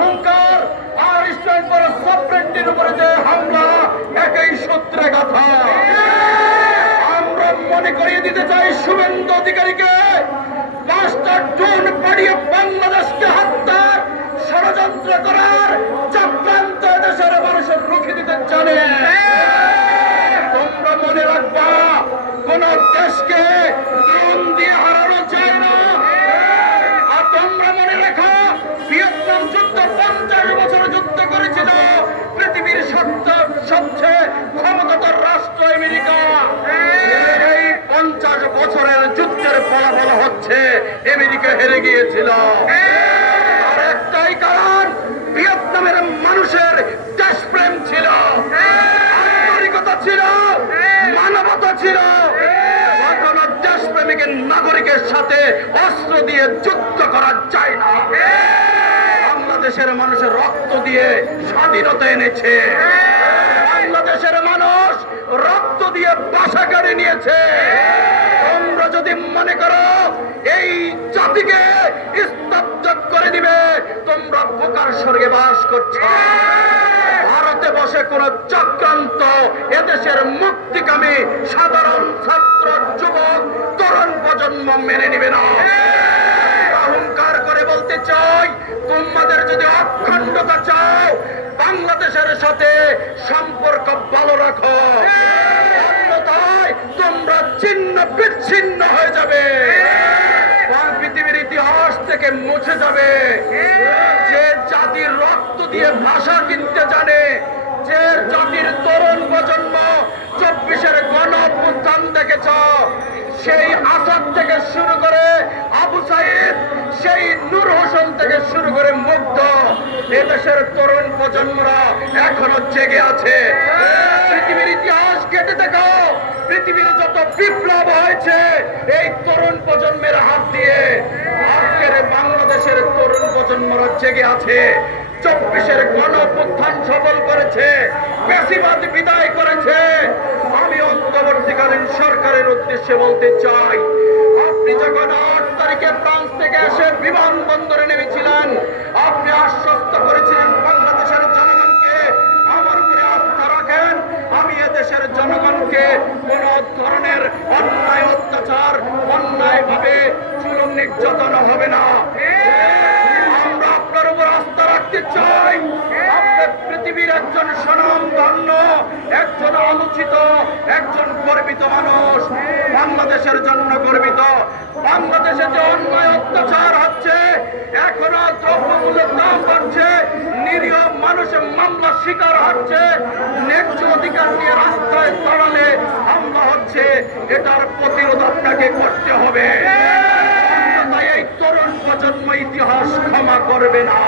হুঙ্কার আর ইসরায়েল পর সফরেন্টির উপরে যে হামলা একই সূত্রে গাথা। আমরা মনে করিয়ে দিতে চাই শুভেন্দু অধিকারীকে 5টা ড্রোন পাঠিয়ে বাংলাদেশকে হত্যার ষড়যন্ত্র করার চক্রান্ত দেশের মানুষের রুখে দিতে জানে। তোমরা মনে রাখবা, কোন দেশকে ড্রোন দিয়ে হারানো যায় না। আর তোমরা মনে রাখো, ভিয়েতনাম যুদ্ধ 50 বছর যুদ্ধ করেছিল পৃথিবীর সবচেয়ে ক্ষমতাধর রাষ্ট্র আমেরিকা। এই 50 বছরের যুদ্ধের ফলাফল হচ্ছে আমেরিকা হেরে গিয়েছিল। আর একটাই কারণ, ভিয়েতনামের মানুষের দেশপ্রেম ছিল, আন্তরিকতা ছিল, মানবতা ছিল। কোনো দেশপ্রেমিকের নাগরিকের সাথে অস্ত্র দিয়ে যুদ্ধ করা যায় না। বাংলাদেশের মানুষের রক্ত দিয়ে স্বাধীনতা এনেছে। বাংলাদেশের মানুষ রক্ত দিয়ে বাসা কেড়ে নিয়েছে। তোমরা যদি মনে করো এই জাতিকে স্তব্ধ করে দিবে, তোমরা বোকার স্বর্গে বাস করছো। ভারতে বসে কোন চক্রান্ত এদেশের মুক্তিকামী সাধারণ ছাত্র, যুবক, তরুণ প্রজন্ম মেনে নিবে না। অহংকার করে বলতে চাই, তোমাদের যদি অখণ্ডতা চাও, বাংলাদেশের সাথে সম্পর্ক ভালো রাখো, অন্যথায় তোমরা ছিন্ন বিচ্ছিন্ন হয়ে যাবে, পৃথিবীর ইতিহাস থেকে মুছে যাবে। যে জাতির রক্ত দিয়ে ভাষা কিনতে জানে, যে জাতির তরুণ প্রজন্ম 24-এর গণঅভ্যুত্থান দেখেছ, সেই আসাদ থেকে শুরু করে আবু সাইদ, সেই নূর হোসেন থেকে শুরু করে মুগ্ধ, এদেশের তরুণ প্রজন্মরা এখনো জেগে আছে। পৃথিবীর ইতিহাস কেটে দেখো, পৃথিবীর যত বিপ্লব হয়েছে এই তরুণ প্রজন্মের হাত দিয়ে। আজকের বাংলাদেশের তরুণ প্রজন্মরা জেগে আছে। 24-এর গণঅভ্যুত্থান সফল করেছে, বেশিবাদ বিদায় করেছে। আমি অন্তর্বর্তীকালীন সরকারের উদ্দেশ্যে বলতে চাই, আপনি যখন 8 তারিখে ফ্রান্স থেকে এসে বিমানবন্দরে নেমেছিলেন, আপনি আশ্বস্ত করেছিলেন বাংলাদেশের জনগণকে, আমার উপরে আস্থা রাখেন, আমি এদেশের জনগণকে কোন ধরনের অন্যায় অত্যাচার, অন্যায় ভাবে জুলুম নির্যাতন হবে না। আমরা আপনার উপর আস্থা রাখতে চাই। আপনি পৃথিবীর একজন স্বনামধন্য, একজন আলোচিত, একজন গর্বিত মানুষ, বাংলাদেশের জন্য গর্বিত। বাংলাদেশে যে অন্যায় অত্যাচার হচ্ছে, এখনো দ্রব্যমূল্যের দাম বাড়ছে, নিরীহ মানুষের মামলা শিকার হচ্ছে, ন্যায্য অধিকার নিয়ে রাস্তায় দাঁড়ালে হামলা হচ্ছে, এটার প্রতিরোধ আপনাকে করতে হবে। তাই এই তরুণ প্রজন্ম ইতিহাস ক্ষমা করবে না।